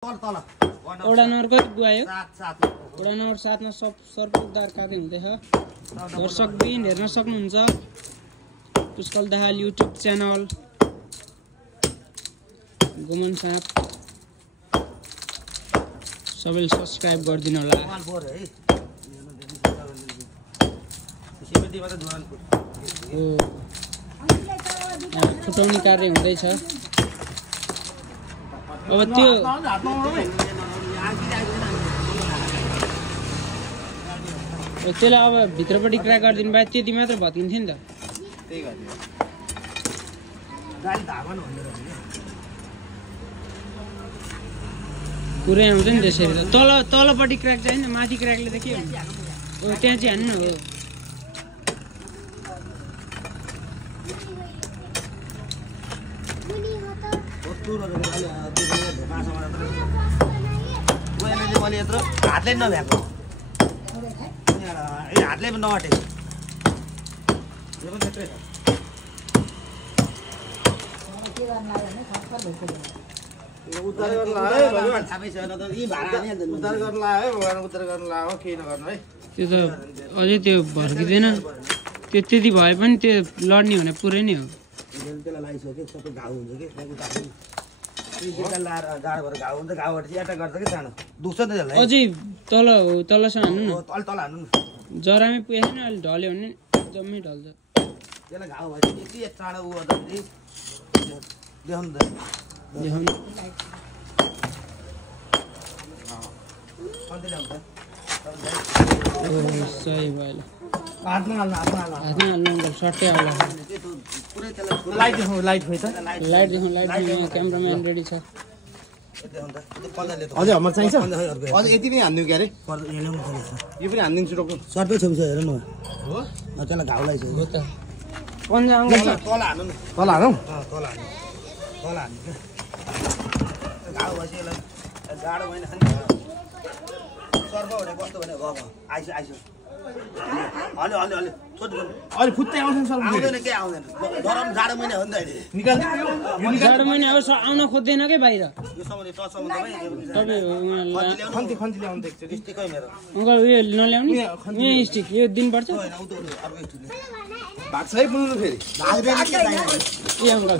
वडा नम्बर कति पुग्यो? 7 वडा नम्बर 7 मा सर्प उद्धार कार्य हुँदैछ। दर्शकबिन हेर्न सक्नुहुन्छ पुष्कल दाहाल युट्युब च्यानल गोमन साप सबैले सब्स्क्राइब गरिदिनु होला। फुटाउने कार्य हुँदैछ। अब त्यो त्यसलाई अब भित्रपट्टि क्र्याक गरिदिनु भए त्यति मात्र भत्किन्थ्यो नि त। पुरै आउँछ नि त्यसरी त। तलपट्टि क्र्याक चाहिँ माथि क्र्याकले त के हुन्छ? हो त्यहाँ चाहिँ हान्नु हो। हातले नभ्याएको हातले पनि नअटेको त्यो त अझै त्यो भर्किँदैन। त्यो त्यति भए पनि त्यो लड्ने भने पुरै नै हो। अझै तलसम्म हान्नु न। जरामै पुगेको छैन अहिले ढल्यो भने जम्मै ढल्छ। सही भयो। हातमा हाल्नु सट्टै आउला। लाइट देखाउँ क्यामराम्यान रेडी छ। अझै हमर चाहिन्छ? अझ यति नै हान्दिउँ क्यारे? यो पनि हानिदिन्छु टक्क। सर्टै छेउ छ हेर न हो। त्यसलाई घाउ लगाइसक्यो। हो त पन्जा आउँछ। तल हान्नु न। तल हानौँ? तल हान्नु घाउ भएपछि यसलाई जाडो महिना खाने सर्प भने कस्तो भने गएको आइसो अहिले फुत्तै आउँछ नि सर। आउँदैन के आउँदैन। गरम जाडो महिना हो नि त अहिले। निकाल्नु जाडो महिना अब आउन खोज्दैन के बाहिर। यो सम्बन्धी टच सम्बन्ध खन्ती ल्याउनु देख्छु स्टिकै मेरो अङ्कल उयो नल्याउने यहाँ स्टिक यो दिनुपर्छ। होइन उतो अर्को स्टिक भाग छ है पुल्नु फेरि। भाग्दैन के चाहिन्छ ए अङ्कल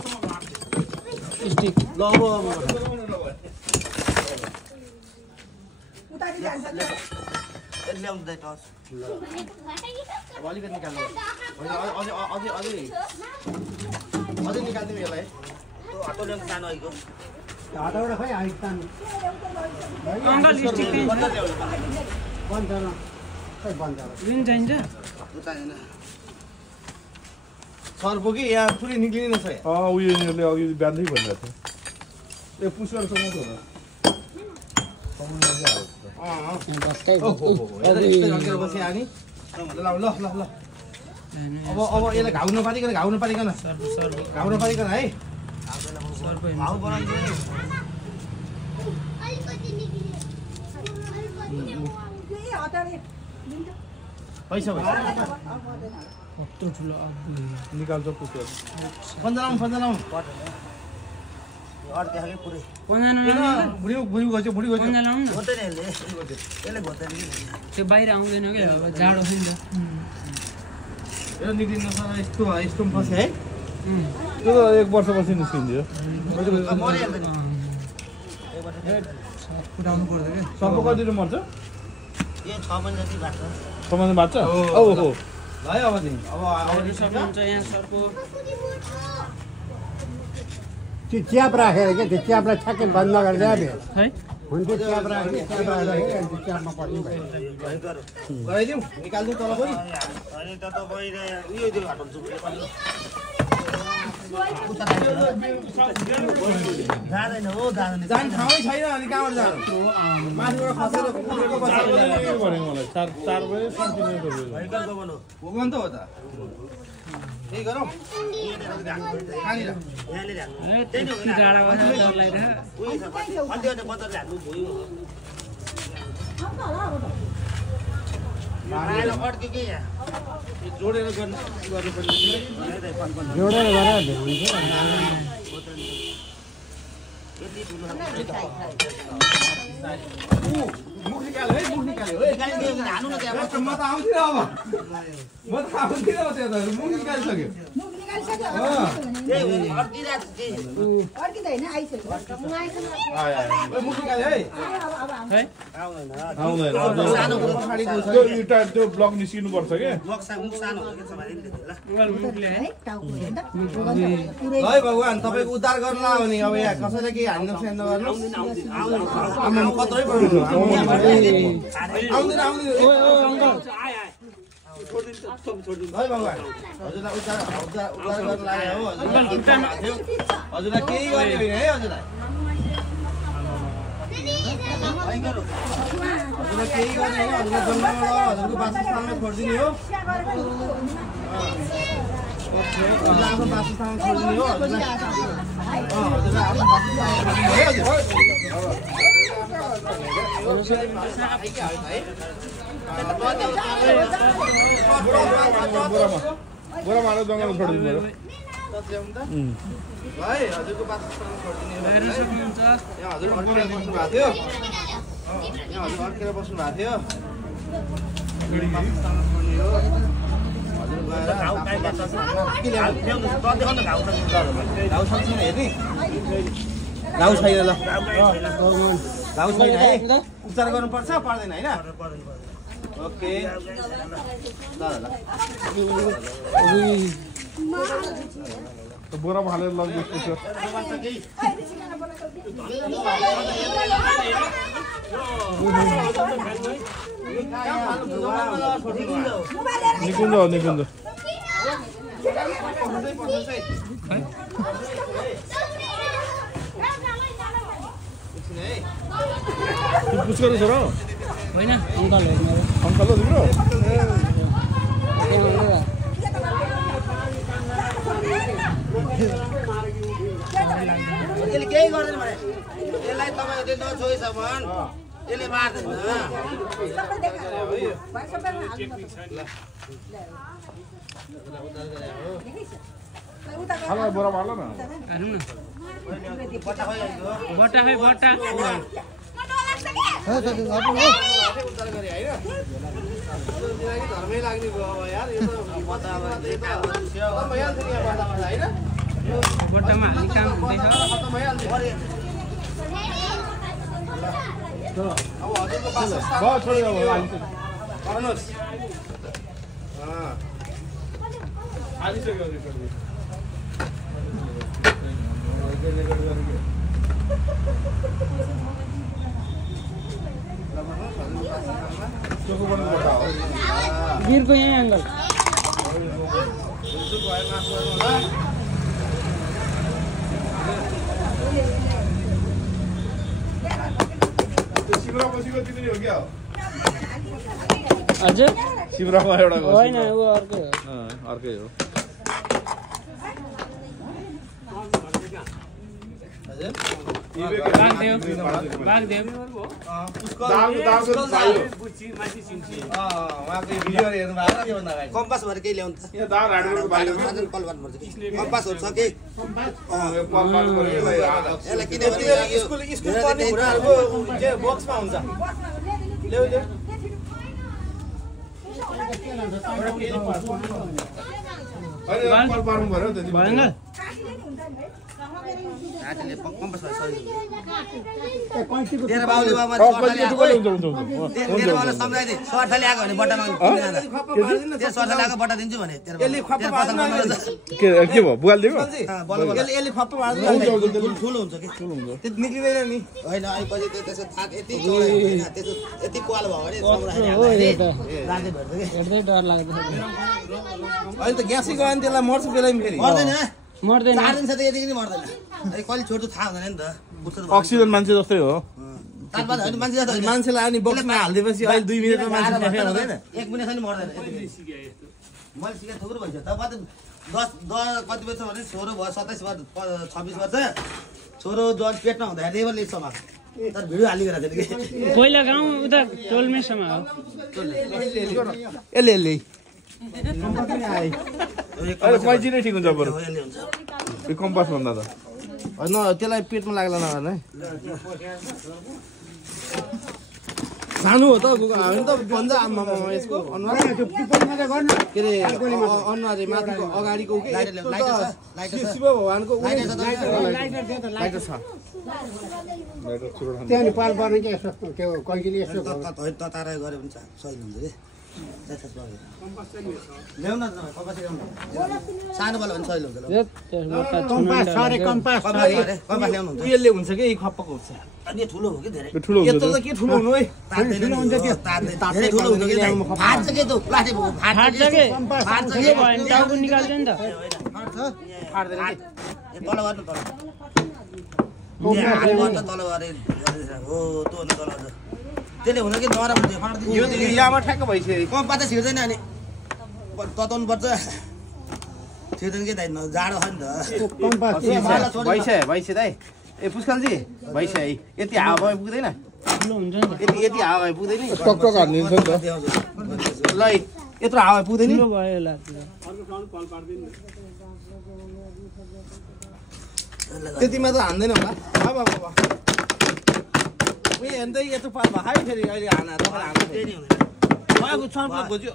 स्टिक ल ल्याउनु दे टच। अब अलिकति निकाल्नु। अझै निकाल्दिउँ यसलाई। हटो ल्याउनु सानो आइको हातबाट खै हाइट तान्नु। अङ्कल स्टिक जुन चाहिन्छ सर्पो कि यहाँ पुरै निक्लिने छ। उयो यिनीहरूले अघि बिहानै भनिरहेको थियो। ए पुष्पहरूसँग छ होला। अब यसलाई घाउ नपारिकन है। पैसा कत्रो ठुलो निकाल्छ पुष्पहरू। पन्जालाउँ त्यो बाहिर आउँदैन क्या अब जाडो छ नि त। यो निक्लिनु सर यस्तो पनि फस्यो है। त्यो त 1 वर्षपछि निस्किन्थ्यो। फुटाउनु पर्दैन क्या। सर्प कति रुम मर्छ? 6 महिना जति बाँच्छ। 6 महिना बाँच्छ? हो ल है अब चाहिँ अब सक्नुहुन्छ यहाँ सरको त्यो च्याप राखेर क्या त्यो च्यापलाई ठ्याक्कै बन्द गरेर है हुन्थ्यो। च्याप राखेर च्यापमा पर्ने भयो। गराइदिउँ निकाल्दिउँ तल पनि। अनि त तपाईले उयो दियो हटाउँछु जाँदैन हो जाँदैन। जाने ठाउँै छैन अनि कहाँबाट जानु? माथिबाट खसेर कुदेको भनेको मलाई 4 बजे कन्टिन्यू गर्यो। भयङ्करको बनो भोगन त हो त। त्यही गरौँ कहाँनिर? यहाँले हान्नु त्यति जाडो भयो डर लागिरहेको। उयो छ अन्त्य बजारले हान्नु भयो। अड्क्यो के यहाँ जोडेर गर्नु पर्ने। जोडेर गरेर भ्याउँछ। मुख निकाल्यो है मुख निकाल्यो है हानु न त्यहाँ म त आउँदिन अब म त आउँदिन अब त्यहाँ त मुख निकालिसक्यो मुख निकाल्यो है आउँदैन त्यो इँटा त्यो ब्लक निस्किनु पर्छ के मुख सानो हो के छ भने है भगवान तपाईको उद्धार गर्न आयो नि अब यहाँ कसैले केही हान्न नगर्नु कत्रै पर्नु आउँदैन है भगवान हजुरलाई उद्धार गर्न लाग्यो हो हजुरलाई केही गर्ने होइन है हजुरलाई हजुरलाई केही गर्ने होइन हजुरलाई जन्मबाट हजुरको वासस्थानमा छोडिदिने हो हजुरलाई आफ्नो वासस्थानमा छोडिदिने हो हजुरलाई आफ्नो बोरामा हालेर जङ्गलमा छोडिदिनु पर्यो है हजुरको वासस्थानमा छोडिदिने हो हेर्न सक्नुहुन्छ यहाँ हजुर अड्केर बस्नु भएको थियो यहाँ हजुर अड्केर बस्नु भएको थियो वासस्थानमा छोड्ने हो हजुर गएर घाउ छ छैन हेर्ने घाउ छैन ल घाउ छैन है उपचार गर्नुपर्छ पर्दैन होइन ओके ल बोरामा हालेर लगिदिएको निकुञ्ज पुच्करो छ र होइन अङ्कल हो मेरो अङ्कल हो तिम्रो यसले केही गर्दैन भने यसलाई तपाईँहरूले नछोएछ भने यसले मार्दैन हाल बोरामा हाल न हाल्नु न बट्टा खोइरहेको बट्टा खै बट्टा धर्मै लाग्ने भयो अब यार यो त भइहाल्छ नि यहाँ बट्टामा होइन बट्टामा हाल्ने काम हुँदैछ खत्तम भइहाल्छ अब हजुरको वासस्थान भयो छोडेर अब गर्नुहोस् हालिसक्यो गिरको यहीँ अङ्कल शिवरा बसेको तिमी हो क्या हजुर शिवरामा एउटा होइन ऊ अर्कै हो अर्कै हो बागदेव कम्पास भएर केही ल्याउनु कम्पासहरू छ कि यसलाई किनभने स्कुल पढ्ने कुराहरूको बक्समा हुन्छ ल्याउ ल्याउ पार्नु पर्यो त्यति भयो कम्पास भएर पैँतीको तेरो बाउले बाबा तेरो बाउले सम्झाइदिए स्वार्थ ल्याएको भने बट्टा माग्नु तेरो स्वार्थ ल्याएको बट्टा दिन्छु भने तेरो के भयो बुगाल दिएको यसले खप्प मार्दैन ठुलो हुन्छ कि त्यो निक्लिँदैन नि होइन आएपछि त्यसो थाक यति चौडा होइन त्यसो यति पाल भयो भने राज्य भेट्छ कि हेर्दै डर लाग्छ अहिले त ग्यासै गयो भने त्यसलाई मर्छ बेला फेरि मर्दैन मर्दैन 4 दिन छ त यतिकै मर्दैन कहिले छोड्छु थाहा हुँदैन नि त अक्सिजन मान्छे जस्तै हो तालपात होइन मान्छे जस्तो होइन। मान्छेलाई अनि बक्समा हालिदिएपछि अहिले 2 मिनेटमा मान्छे नफेर हुँदैन 1 मिनेट पनि मर्दैन मैले सिकेँ थुप्रो भइसक्यो तब कति वर्ष भने छोरो भयो 27 वर्ष 26 वर्ष छोरो जज पेटमा हुँदाखेरि लेबर लिस्ट समा तर भिडियो हालिरहेको थियो कि पहिला गाउँ उता टोलमेसम्म हो यसले अहिले कैँची नै ठिक हुन्छ बरु यसले हुन्छ यो कम्पास भन्दा त न त्यसलाई पेटमा लाग्ला नभन है सानो हो त हामी त भन्छ यसको अनुहार त्यो पिपलमा त गर्नु के अरे अनुहार माथिको अगाडिको के शिव भगवानको लाइटर छ त्यहाँ नि पाल पर्ने के यसो त्यो कैकीले यसो तताएर गऱ्यो भने सही हुन्छ रे ल्याउ न कम्पास ल्याउनु सानो वाला भने सही हुन्छ कम्पास सरे कम्पास कम्पास ल्याउनु हुन्छ उयसले हुन्छ कि खप्पको हुन्छ अनि ठुलो हो कि धेरै ठुलो हुन्छ यत्रो त के ठुलो हुनु है ठुलो हुन्छ त्यो धेरै ठुलो हुन्छ कि फाट्छ के त्यो प्लास्टिक फाट्छ के फाट्छ के भयो भने टाउको निकाल्छ नि त फाट्दैन के तल गर्नु तल गरे हो त्यो अनि तल त्यसले हुन कि नरम हुन्छ यो त यामा ठ्याक्क भइसक्यो कम्पा त छिर्दैन अनि तताउनु पर्छ छिर्दैन के दाइ जाडो छ नि त कम्पास भइसक्यो दाइ ए पुष्कलजी भइसक्यो यति हावा पुग्दैन ठुलो हुन्छ नि त यति हावा पुग्दैन टक्क हानिदिन्छ नि त ल यत्रो हावा पुग्दैन ठुलो भयो होला त्यतिमा त हान्दैन होला उयो हेर्नु त यत्रो पाल भयो फेरि अहिले हाना तपाईँले हान्नु खोज्यो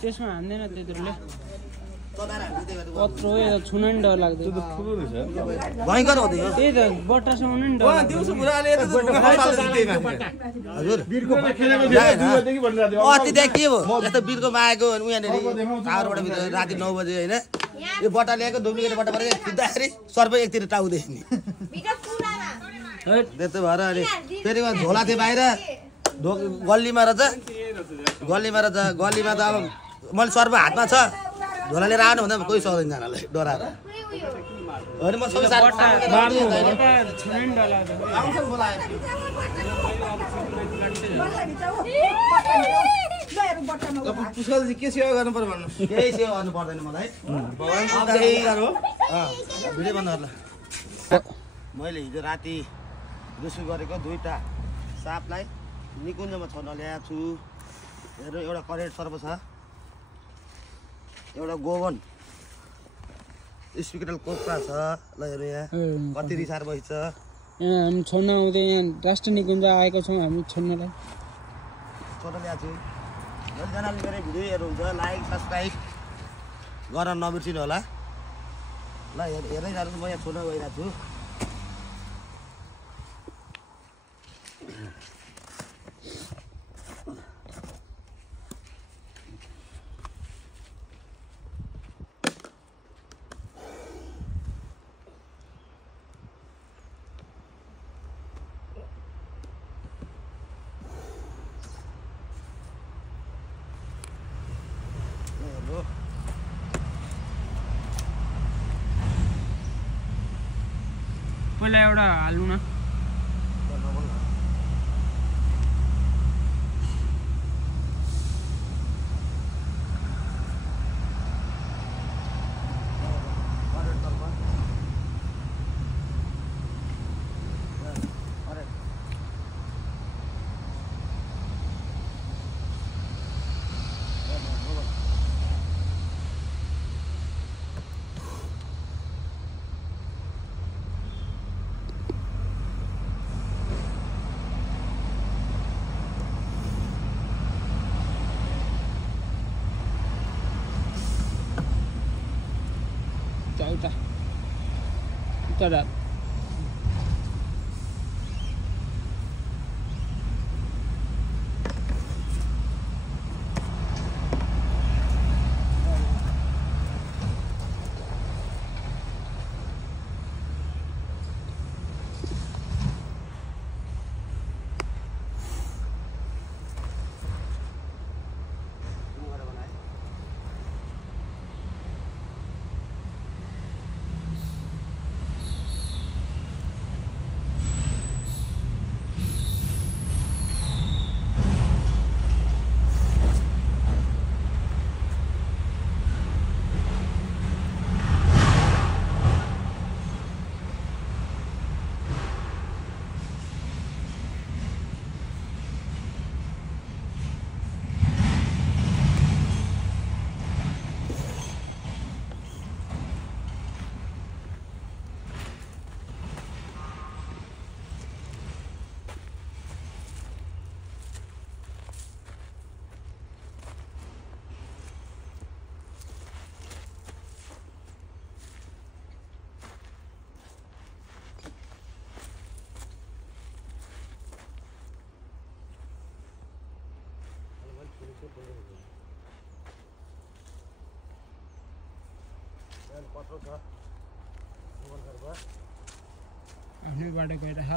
त्यसमा हान्दैन त्यत्रोले कत्रो छुन नि डर लाग्दैन भयङ्कर हो त्यो त्यही त बट्टासँग नि डर दिउँसो बुढाले हजुर दुईदेखि भनिरहेको थियो अति त्यहाँ के हो यस्तो बिर्कोमा आएको उहाँनिर टावरबाट भित्र राति 9 बजे होइन यो बट्टा ल्याएको डुप्लिकेट बट्टा परेको खिच्दाखेरि सर्पै एकतिर टाउदेछ नि त्यस्तो भएर अनि फेरि झोला थियो बाहिर गल्लीमा रहेछ गल्लीमा त अब मैले सर्प हातमा छ झोला लिएर आउनु भन्दा कोही सक्दैन जानलाई डराएर अनि म सबै छुन नि डर लाग्दैन पुष्कलजी के सेवा गर्नु पर्यो भन्नु केही सेवा गर्नु पर्दैन मलाई भिडियो बन्द गर्ला मैले हिजो राति रेस्क्यु गरेको 2टा सापलाई निकुञ्जमा छर्न ल्याएको छु हेर एउटा करेन्ट सर्प छ एउटा गोवन स्पिकरल कोप्रा छ ल हेर्नु यहाँ कति रिसार भइछ यहाँ हामी छोड्न आउँदै यहाँ राष्ट्र निकुञ्ज आएको छौँ हामी छोड्नलाई छोड्न ल्याएको छु जतिजनाले मेरो भिडियो हेर्नुहुन्छ लाइक सब्सक्राइब गर्न नबिर्सिनु होला ल हेर्दै जानु म यहाँ छोड्न गइरहेको छु पहिला एउटा हाल्नु न उता पत्रो छ आफ्नै बाटो गइरह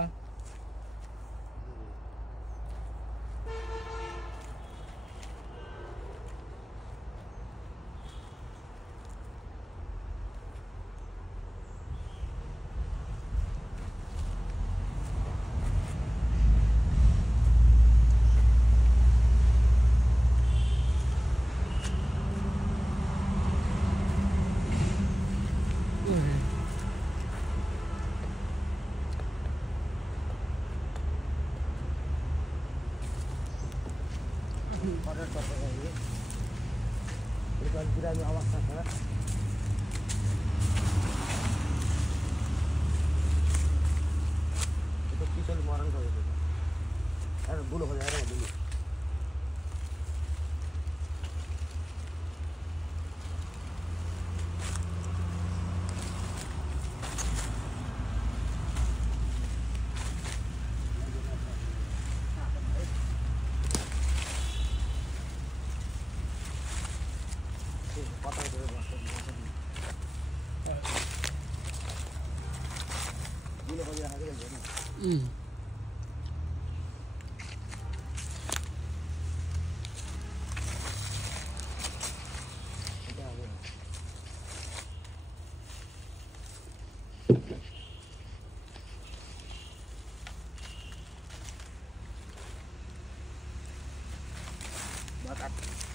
बिरामी अवस्था छ त्यो पिछले मरण गएको छ अरे बुलो खोजेर बुलो बात